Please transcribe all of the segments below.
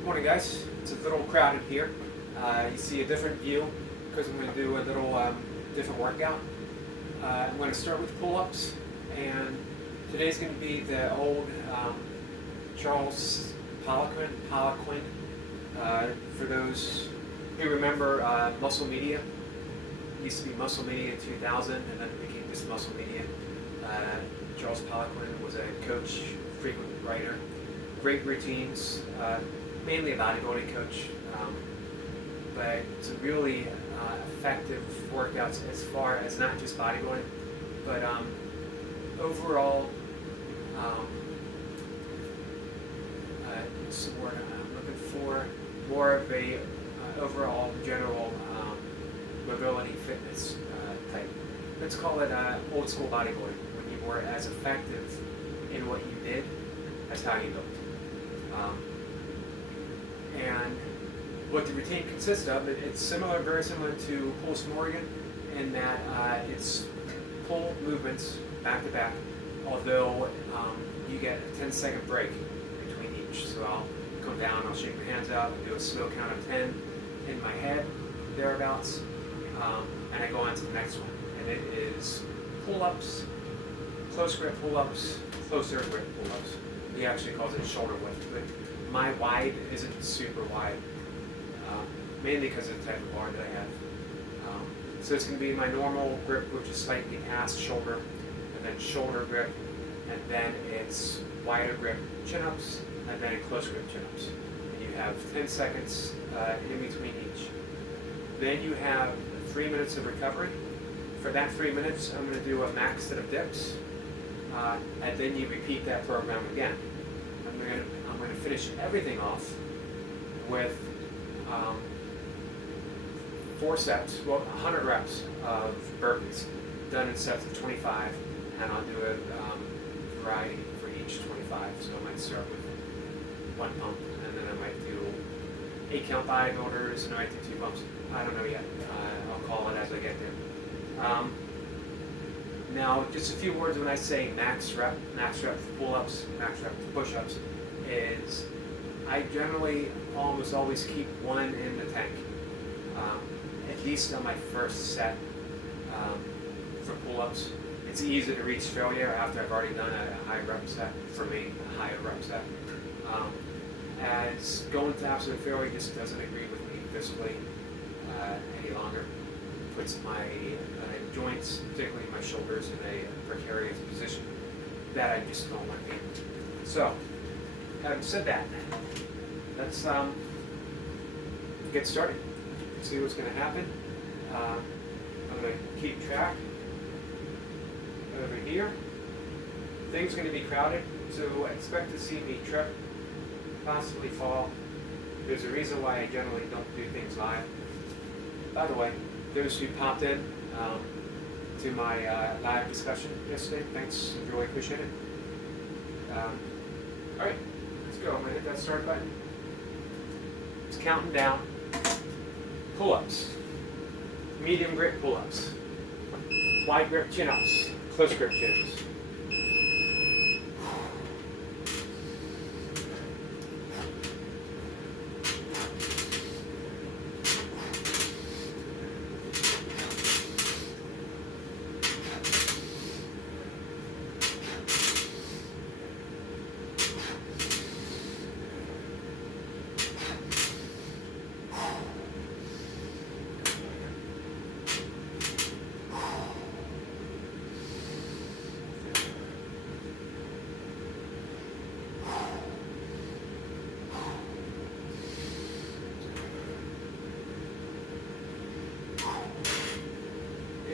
Good morning, guys. It's a little crowded here. You see a different view because I'm going to do a little different workout. I'm going to start with pull-ups, and today's going to be the old Charles Poliquin. For those who remember Muscle Media, it used to be Muscle Media in 2000, and then it became this Muscle Media. Charles Poliquin was a coach, frequent writer, great routines. Mainly a bodybuilding coach, but it's a really effective workouts as far as not just bodybuilding, but overall, what's the word I'm looking for? More of a overall general mobility fitness type. Let's call it old school bodybuilding, when you were as effective in what you did as how you built. And what the routine consists of, it's similar, very similar to pulls from Oregon, in that it's pull movements back to back, although you get a 10-second break between each. So I'll come down, I'll shake my hands out, do a slow count of 10 in my head, thereabouts, and I go on to the next one. And it is pull-ups, close grip pull-ups, closer grip pull-ups. He actually calls it shoulder width, but my wide isn't super wide, mainly because of the type of bar that I have. So it's going to be my normal grip, which is slightly past shoulder, and then shoulder grip, and then it's wider grip chin-ups, and then close grip chin-ups. And you have 10 seconds in between each. Then you have 3 minutes of recovery. For that 3 minutes, I'm going to do a max set of dips, and then you repeat that program again. I'm going to finish everything off with 4 sets, 100 reps of burpees, done in sets of 25, and I'll do a variety for each 25. So I might start with 1 pump, and then I might do 8 count bodybuilders, and I might do 2 pumps. I don't know yet. I'll call it as I get there. Now, just a few words when I say max rep for pull-ups, max rep for push-ups, is I generally almost always keep 1 in the tank, at least on my first set for pull-ups. It's easy to reach failure after I've already done a high rep set, for me, a higher rep set. As going to absolute failure just doesn't agree with me physically any longer. Puts my joints, particularly my shoulders, in a precarious position that I just don't want to be in. So, having said that, let's get started. See what's going to happen. I'm going to keep track over here. Things are going to be crowded, so expect to see me trip, possibly fall. There's a reason why I generally don't do things live. By the way, those who popped in to my live discussion yesterday, thanks, really appreciate it. Alright, let's go. I'm going to hit that start button. It's counting down. Pull-ups, medium grip pull-ups, wide grip chin-ups, close grip chin-ups.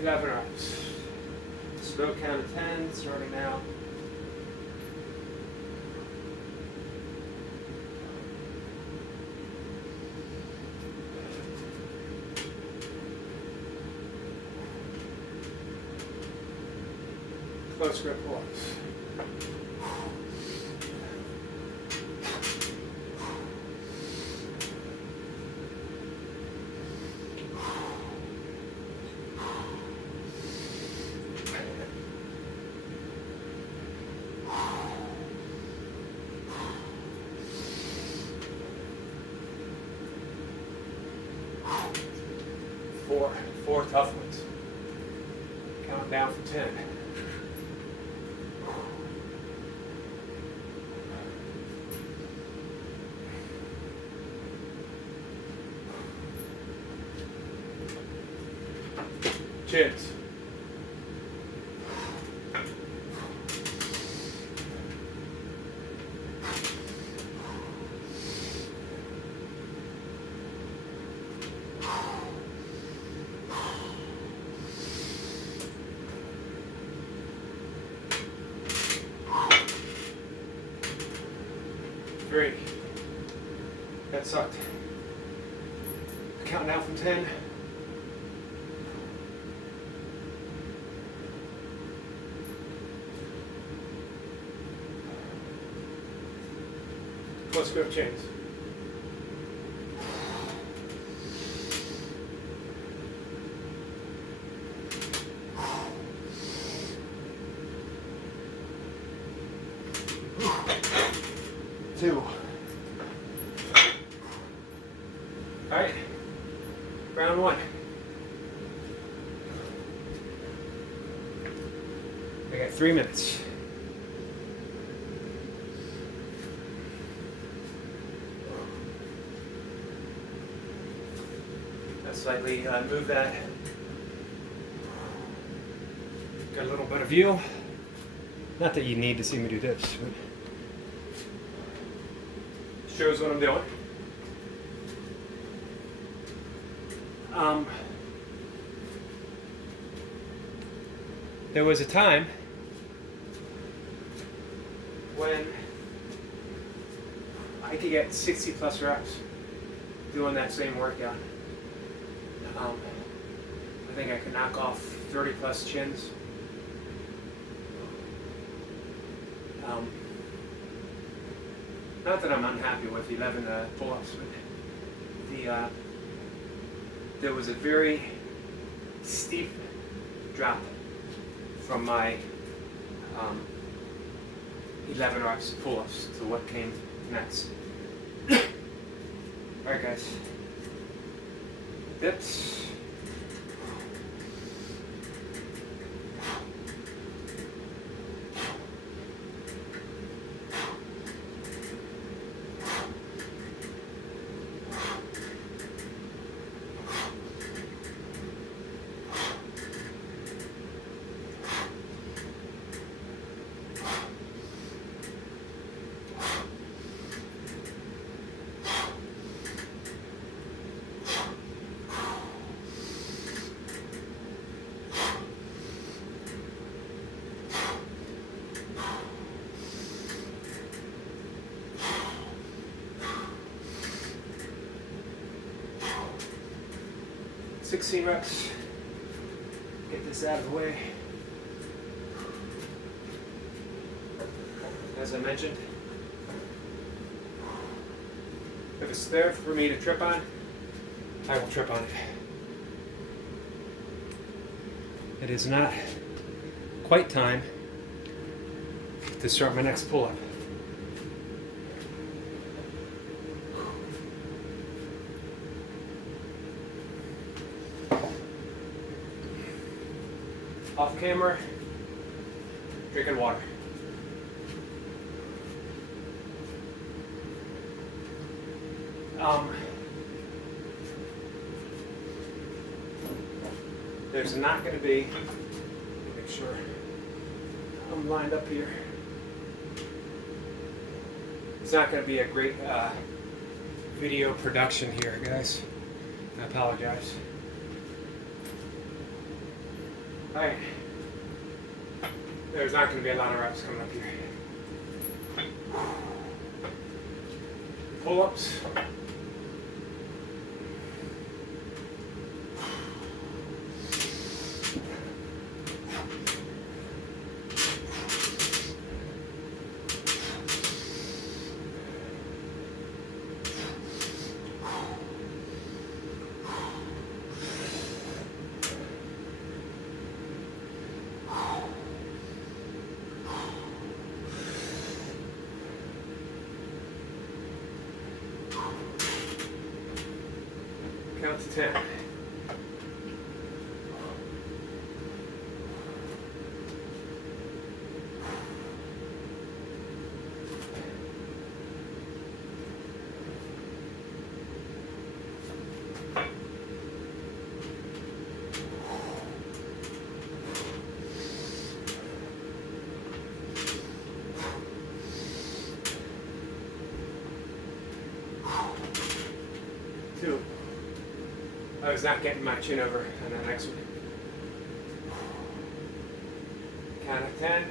Reps. Slow count of 10, starting now. Close grip pull-ups. 4 tough ones. Count down from 10. Chins. Three. That sucked. Count down from 10. Close grip chains. Two. All right, round 1. We got 3 minutes. Let's slightly move that. Got a little better view. Not that you need to see me do this, but shows what I'm doing. There was a time when I could get 60 plus reps doing that same workout. I think I could knock off 30 plus chins. Not that I'm unhappy with 11 pull-ups, but there was a very steep drop from my 11 reps pull-ups to what came next. Alright guys, dips. Sixteen reps. Get this out of the way. As I mentioned, if it's there for me to trip on, I will trip on it. It is not quite time to start my next pull-up. Off camera, drinking water. There's not going to be, make sure I'm lined up here. It's not going to be a great video production here, guys. I apologize. Alright, there's not going to be a lot of reps coming up here. Pull-ups. Count to 10. 2. I was not getting my chin over on the next one. Count of 10.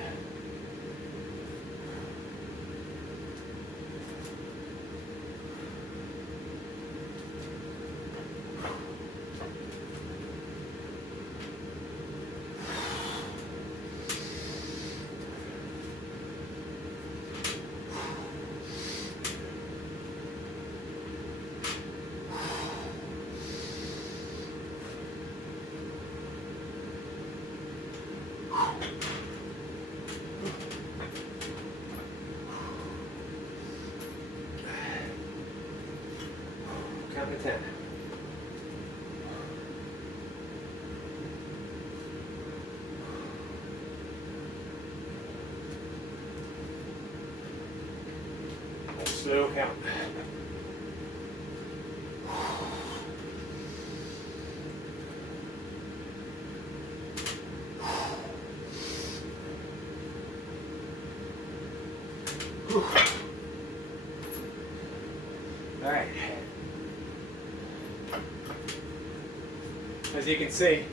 Count to 10. Slow count. All right. As you can see,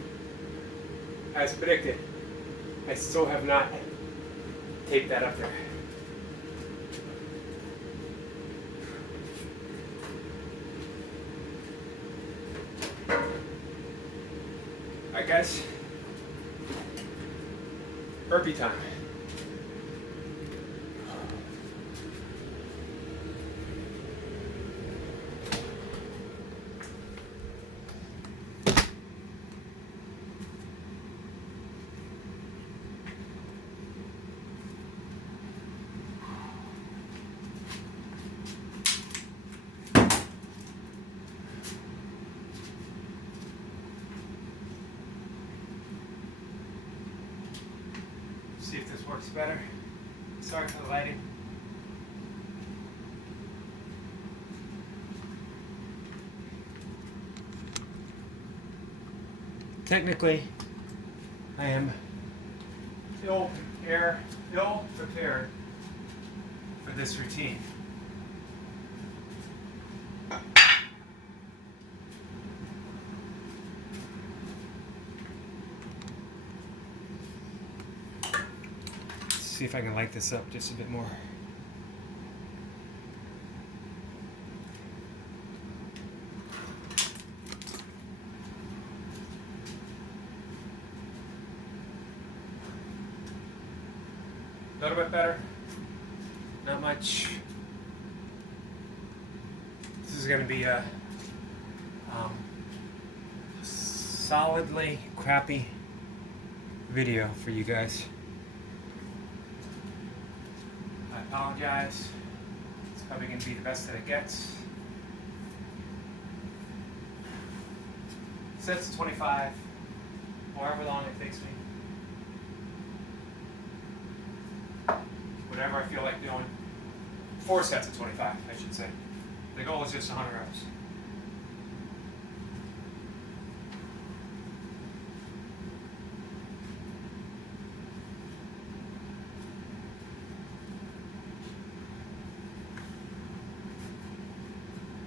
as predicted, I still have not taped that up there. Alright guys, burpee time. See if this works better. Sorry for the lighting. Technically, I am ill prepared for this routine. See if I can light this up just a bit more. A little bit better, not much. This is going to be a solidly crappy video for you guys. I apologize. It's probably going to be the best that it gets. Sets to 25, however long it takes me. Whatever I feel like doing. 4 sets of 25, I should say. The goal is just 100 reps.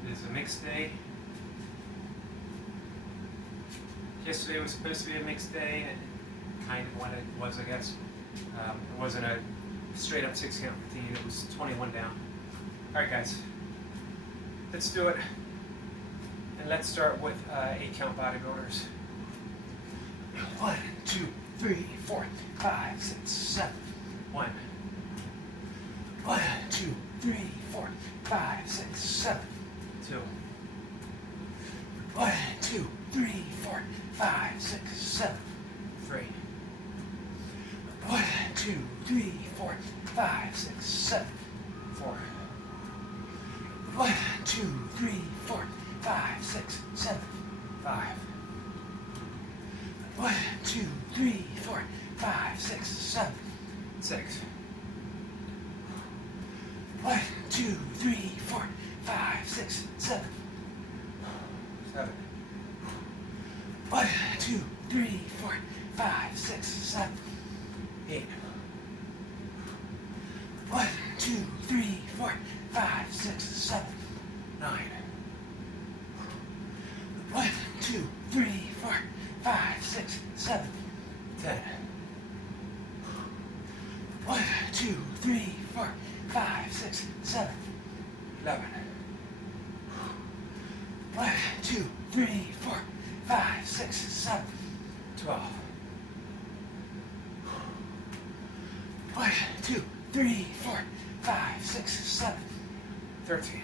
It is a mixed day. Yesterday was supposed to be a mixed day, and kind of when it was, I guess. It wasn't a straight up 6 count routine, it was 21 down. Alright guys, let's do it. And let's start with 8 count bodybuilders. 1, 2, 3, 4, 5, 6, 7. 1. 1, 2, 3, 4, 5, 6, 7. 2. 1, 2, 3, 4, 5, 6, 7. 3. 1, 2, 3, 4, 5, 6, 7. 4. 1, 2, 3, 4, 5, 6, 7. 5. 1, 2, 3, 4, 5, 6, 7. 6. 1, 2, 3, 4, 5, 6, 7. 7. 1, 2, 3, 4, 5, 6, 7. 8. 1, 2, 3, 4, 5, 6, 7. 9. 2, 3, 4, 5, 6, 7, 10. 1, 2, 3, 4, 5, 6, 7, 11. 1, 2, 3, 4, 5, 6, 7, 12. 1, 2, 3, 4, 5, 6, 7, 13.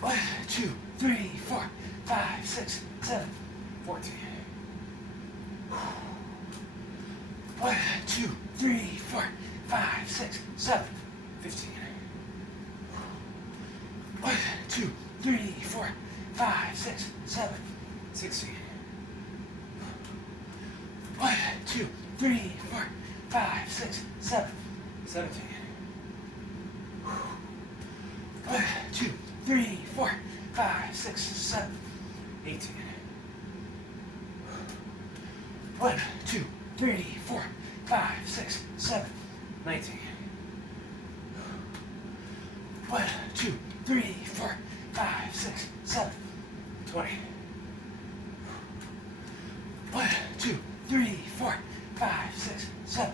1, 2, 3, 4, 5, 6, 7, 14. 1, 2, 3, 4, 5, 6, 7, 15. 1, 2, 3, 4, 5, 6, 7, 16. 1, 2, 3, 4, 5, 6, 7, 17. 1, 2, 3, 4, 5, 6, 7, 18. 1, 2, 3, 4, 5, 6, 7, 19. 1, 2, 3, 4, 5, 6, 7, 20. 1, 2, 3, 4, 5, 6, 7,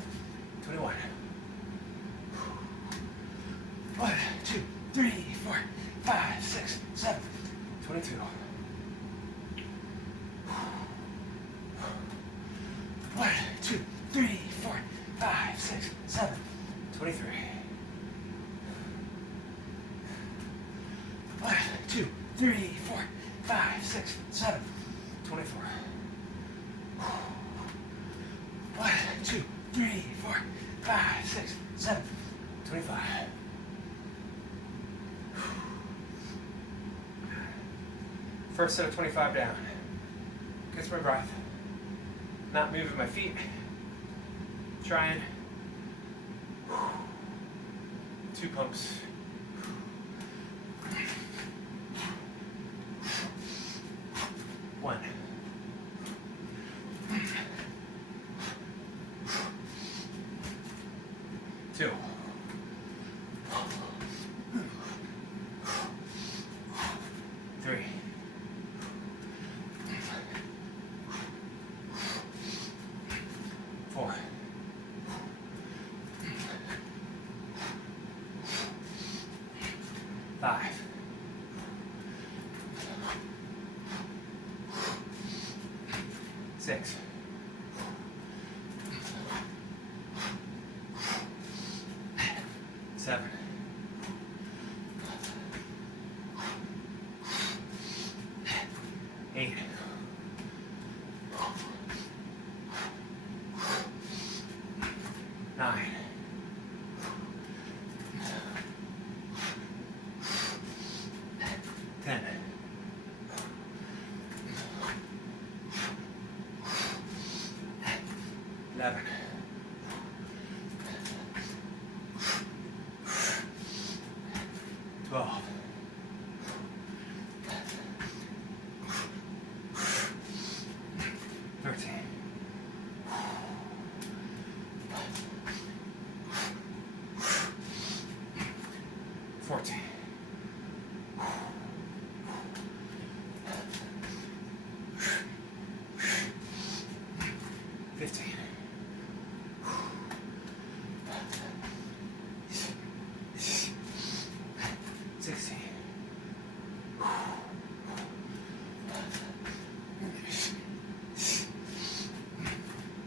21. 1, 2, 3, 4, 5, 6, 7, 22. 1, 2, 3, 4, 5, 6, 7, 23. 1, 2, 3, 4, 5, 6, 7, 24. 1, 2, 3, 4, 5, 6, 7, 25. First set of 25 down. Catch my breath. Not moving my feet. Trying. 2 pumps. 1. 2. 3. 4. 5. 6. 7. 8. 9. 10. 11. 12. 13. 14. 15. 16.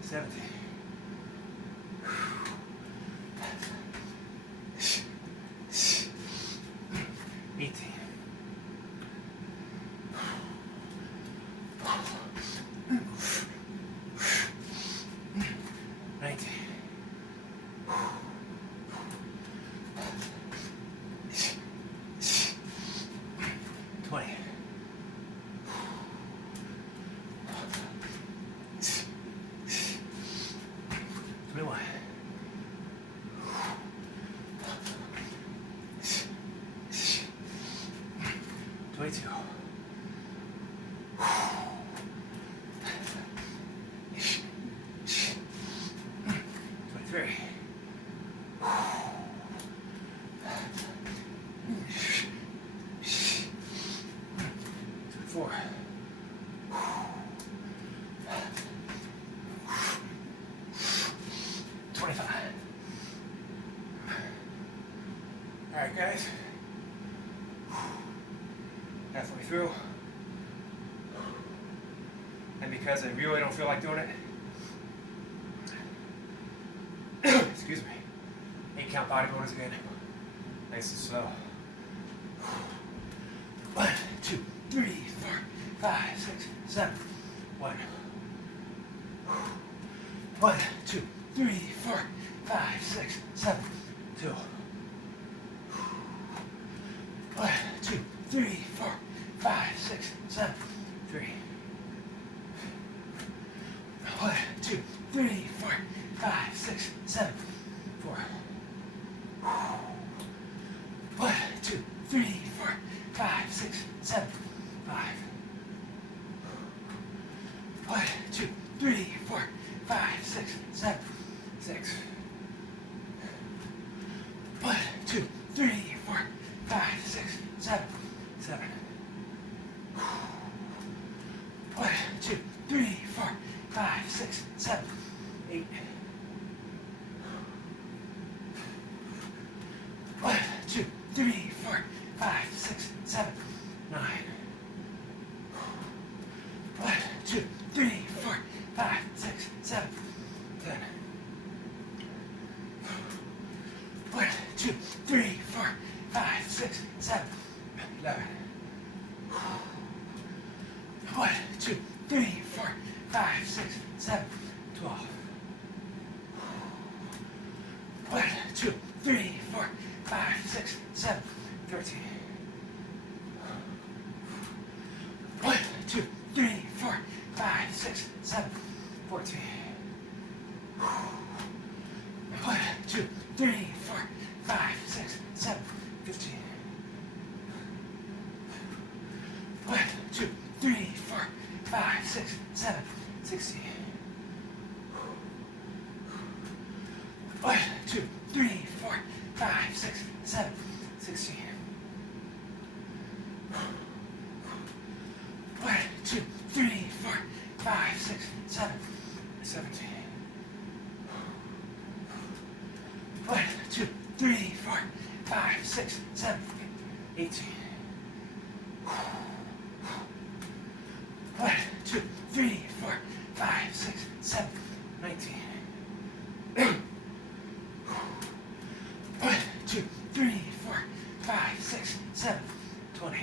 17. 18. 19. 20. 21. 22. 23. 24. 4. Alright guys, halfway through, and because I really don't feel like doing it, excuse me, 8 count bodybuilders again, nice and slow. 1, 2, 3, 4, 5, 6, 7, 1. 1, 2, 3, 4, 5, 6, 7, 2. 1, 2, 3, 4, 5, 6, 7, 3. 1, 2, 3, 4, 5, 6, 7, 4. 1, 2, 3, 4, 5, 6, 7, 5. 1, 2, 3, 4, 5, 6, 7, 6. 1, 2, 3, 4, 5, 6, 7, 7. 1, 2, 3, 4, 5, 6, 7, 8. 1, 2, 3, 4, 5, 6, 7, 9. 1, 2, 3, 4, 5, 6, 7, 10. 1, 2, 3, 4, 5, 6, 7, 11. 1, 2, 3, 4, 5, 6, 7, 12. 1, 2, 3, 4, 5, 6, 7, 13. 1, 2, 3, 4, 5, 6, 7, 14. 1, 2, 3, 4, 5, 6, 7, 15. 1, 2, 3, 4, 5, 6, 7, 16. 1, 2, 3, 4, 5, 6, 7, 16. 1, 2, 3, 4, 5, 6, 7, 17. 1, 2, 3, 4, 5, 6, 7, 18. 1, 2, 3, 4, 5, 6, 7, 19. 1, 2, 3, 4, 5, 6, 7, 20.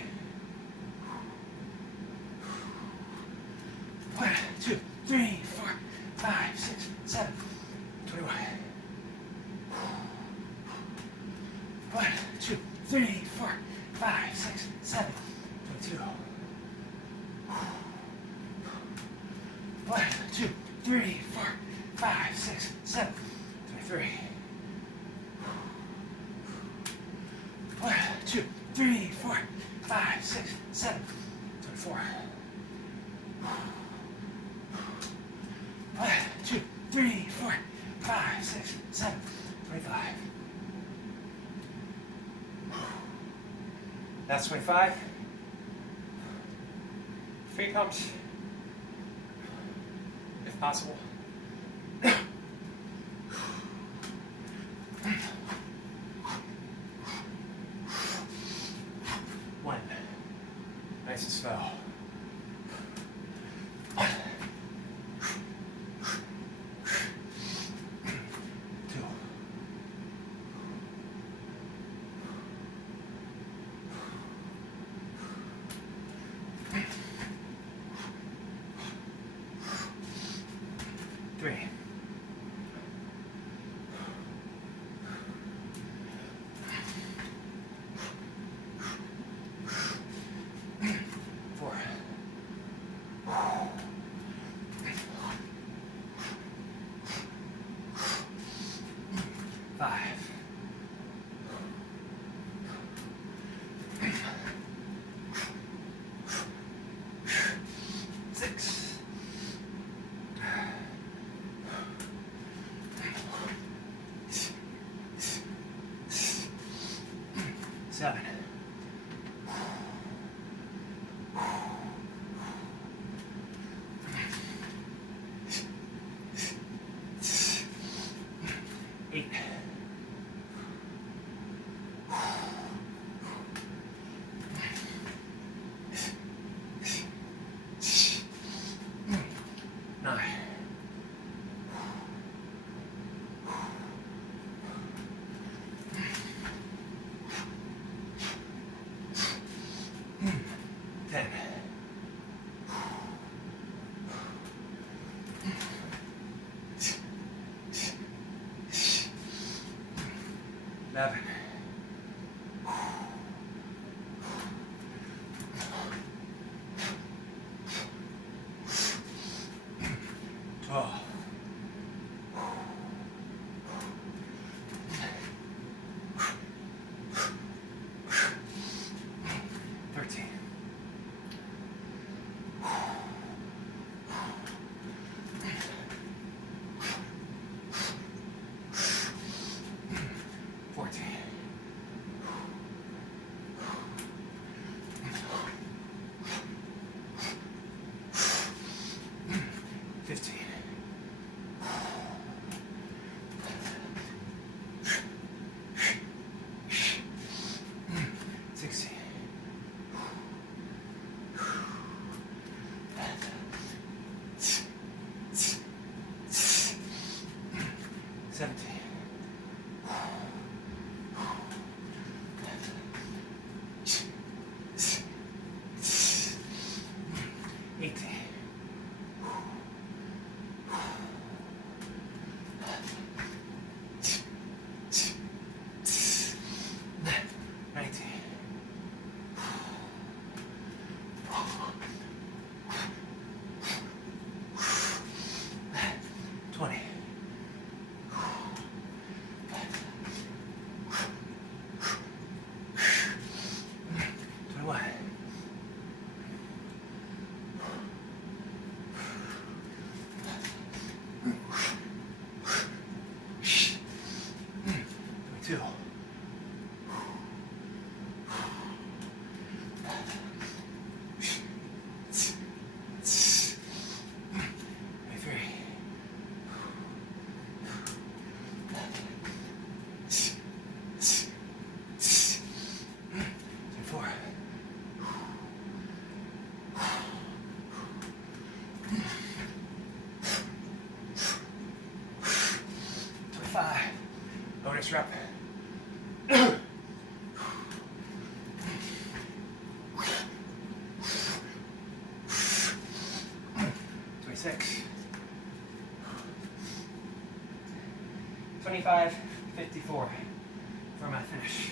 1, 2, 3, 4, 5, 6, 7, 21. 1, 2, 3, 4, 5, 6, 7, 22. 1, 2, 3, 4, 5, 6, 7, 23. 1, 2, 3, 4, 5, 6, 7, 24. 1, 2, 3, 4, 5, 6, 7, 25. That's 25. 3 pumps, if possible. 1. Nice and slow. 2. 3. 4. 16. 17. 18. 19. 20. 21. 22. 23. 24. 25. Bonus rep. 26. 25, 54 for my finish.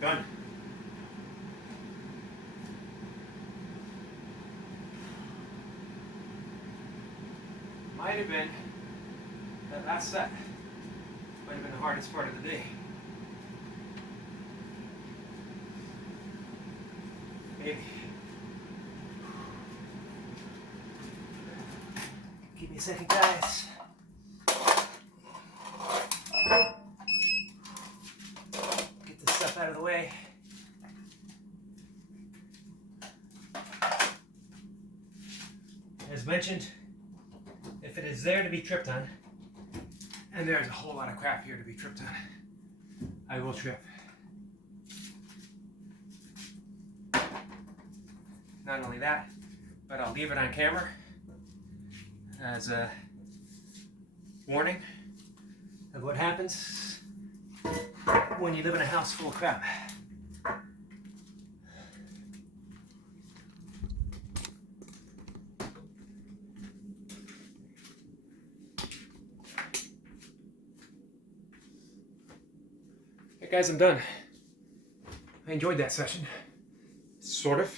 Done. Might have been that last set. Might have been the hardest part of the day. Maybe. Give me a second, guys. Get this stuff out of the way. As mentioned, if it is there to be tripped on, and there's a whole lot of crap here to be tripped on, I will trip. Not only that, but I'll leave it on camera as a warning of what happens when you live in a house full of crap. Hey guys, I'm done. I enjoyed that session. Sort of.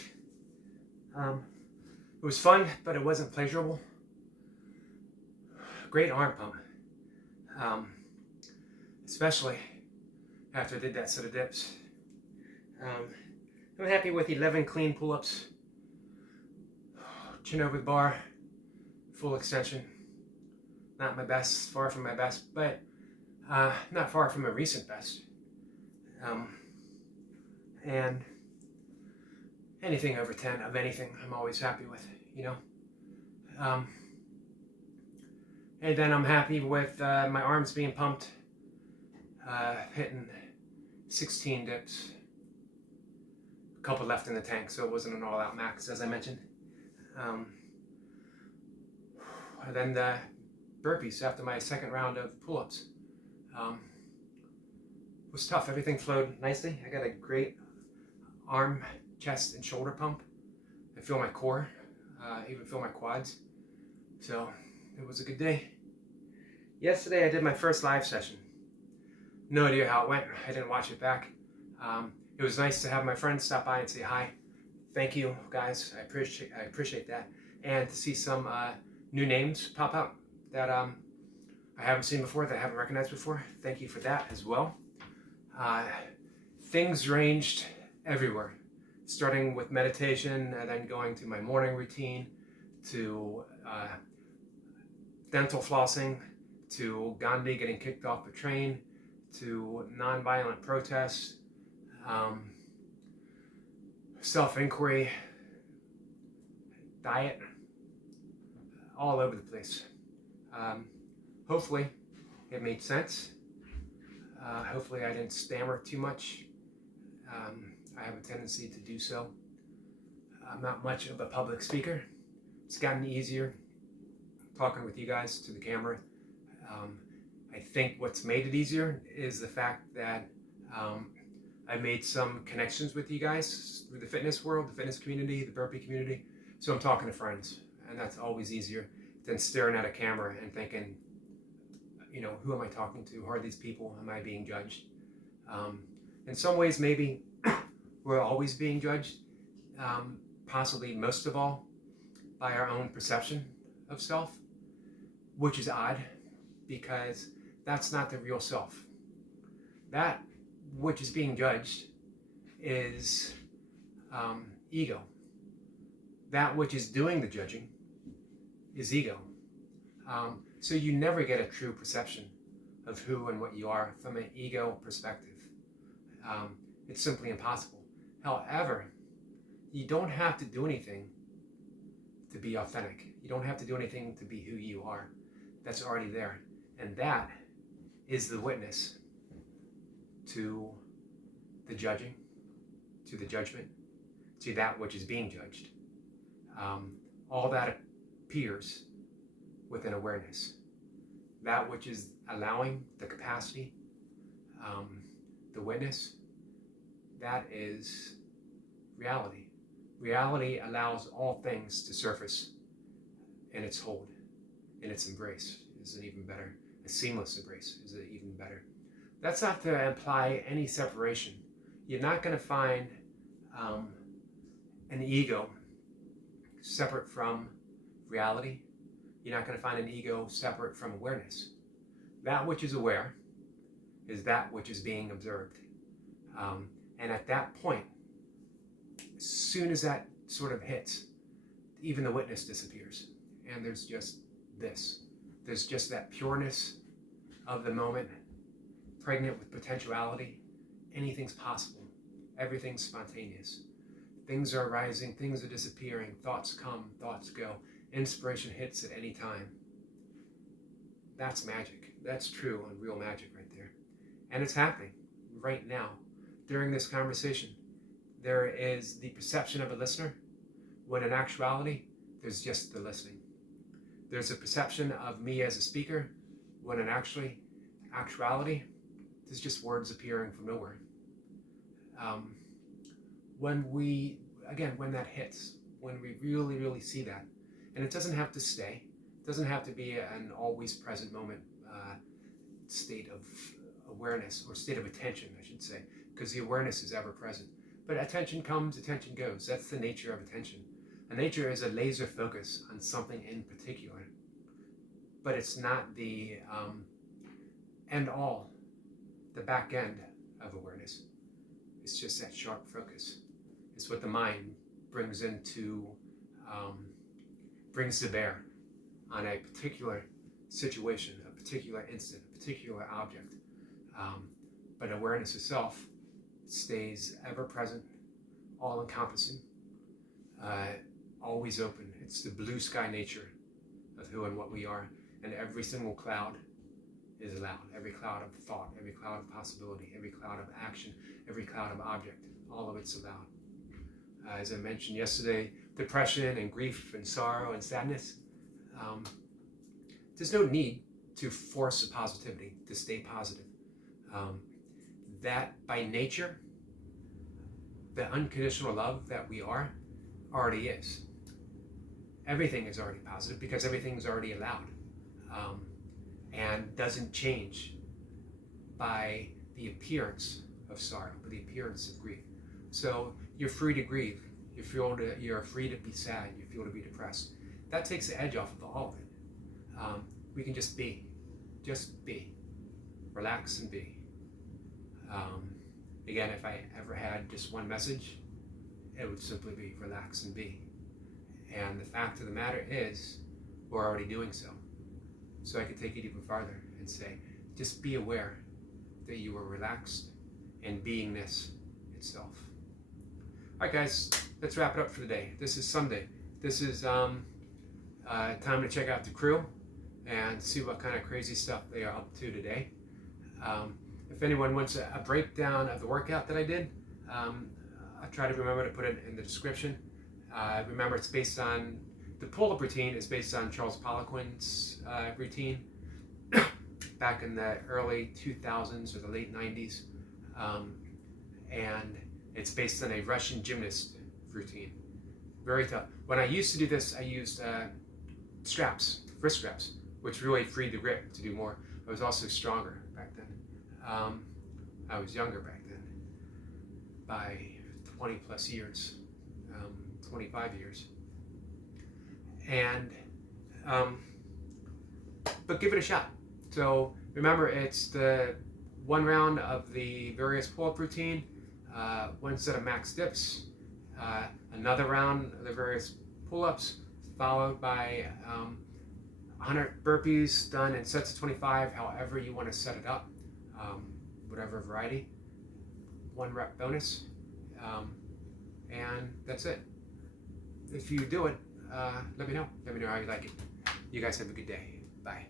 It was fun, but it wasn't pleasurable. Great arm pump. Especially after I did that set of dips. I'm happy with 11 clean pull-ups. Chin over the bar, full extension. Not my best, far from my best, but not far from a recent best. And anything over 10 of anything, I'm always happy with, you know. And then I'm happy with my arms being pumped, hitting 16 dips. A couple left in the tank, so it wasn't an all-out max, as I mentioned. And then the burpees after my second round of pull-ups. Was tough. Everything flowed nicely. I got a great arm, chest, and shoulder pump. I feel my core, even feel my quads. So it was a good day. Yesterday I did my first live session. No idea how it went. I didn't watch it back. It was nice to have my friends stop by and say hi. Thank you, guys. I appreciate that. And to see some new names pop up that I haven't seen before, that I haven't recognized before. Thank you for that as well. Things ranged everywhere, starting with meditation and then going to my morning routine, to dental flossing, to Gandhi getting kicked off the train, to nonviolent protests, self-inquiry, diet, all over the place. Hopefully it made sense. Hopefully I didn't stammer too much. I have a tendency to do so. I'm not much of a public speaker. It's gotten easier talking with you guys to the camera. I think what's made it easier is the fact that I've made some connections with you guys through the fitness world, the fitness community, the burpee community. So I'm talking to friends, and that's always easier than staring at a camera and thinking, you know, who am I talking to? Who are these people? Am I being judged? In some ways, maybe we're always being judged, possibly most of all by our own perception of self, which is odd because that's not the real self. That which is being judged is ego. That which is doing the judging is ego. So you never get a true perception of who and what you are from an ego perspective. It's simply impossible. However, you don't have to do anything to be authentic. You don't have to do anything to be who you are. That's already there. And that is the witness to the judging, to the judgment, to that which is being judged. All that appears within awareness. That which is allowing the capacity, the witness, that is reality. Reality allows all things to surface in its hold, in its embrace is an even better. A seamless embrace is even better. That's not to imply any separation. You're not going to find an ego separate from reality. You're not going to find an ego separate from awareness. That which is aware is that which is being observed. And at that point, as soon as that sort of hits, even the witness disappears. And there's just this. There's just that pureness of the moment, pregnant with potentiality. Anything's possible. Everything's spontaneous. Things are arising, things are disappearing, thoughts come, thoughts go. Inspiration hits at any time. That's magic. That's true and real magic right there. And it's happening right now. During this conversation, there is the perception of a listener, when in actuality, there's just the listening. There's a perception of me as a speaker, when in actuality, there's just words appearing from nowhere. When that hits, when we really, really see that, and it doesn't have to stay, it doesn't have to be an always present moment, state of awareness, or state of attention, I should say, because the awareness is ever present. But attention comes, attention goes. That's the nature of attention. A nature is a laser focus on something in particular, but it's not the end all, the back end of awareness. It's just that sharp focus. It's what the mind brings to bear on a particular situation, a particular instant, a particular object. But awareness itself stays ever present, all encompassing, always open. It's the blue sky nature of who and what we are. And every single cloud is allowed. Every cloud of thought, every cloud of possibility, every cloud of action, every cloud of object, all of it's allowed. As I mentioned yesterday, depression and grief and sorrow and sadness, there's no need to force a positivity, to stay positive. That by nature, the unconditional love that we are already is. Everything is already positive because everything's already allowed, and doesn't change by the appearance of sorrow, by the appearance of grief. So you're free to grieve. You're free to be sad. You feel to be depressed. That takes the edge off of all of it. We can just be, relax and be. Again, if I ever had just one message, it would simply be relax and be. And the fact of the matter is, we're already doing so. so I could take it even farther and say, just be aware that you are relaxed and beingness itself. All right, guys, let's wrap it up for the day. This is Sunday. This is time to check out the crew and see what kind of crazy stuff they are up to today. If anyone wants a breakdown of the workout that I did, I'll try to remember to put it in the description. Remember, it's based on, the pull-up routine is based on Charles Poliquin's routine back in the early 2000s or the late 90s. And it's based on a Russian gymnast routine. Very tough. When I used to do this, I used straps, wrist straps, which really freed the grip to do more. I was also stronger back then. I was younger back then by 20 plus years, 25 years. And, but give it a shot. So remember, it's the one round of the various pull-up routine, one set of max dips, another round of the various pull-ups, followed by 100 burpees done in sets of 25, however you want to set it up, whatever variety, 1 rep bonus, and that's it. If you do it, let me know how you like it. You guys have a good day. Bye.